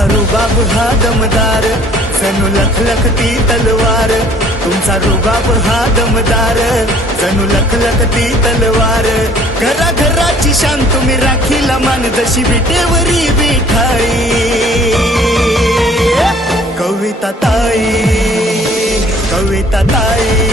तुमचा रुबाब हा दमदार, जणू लखलखती तलवार. तुमचा रुबाब हा दमदार, जणू लखलखती तलवार. घराघराची शान तुम्ही राखीला मान, जशी विटेवरी विठाई. कविता ताई, कविता ताई.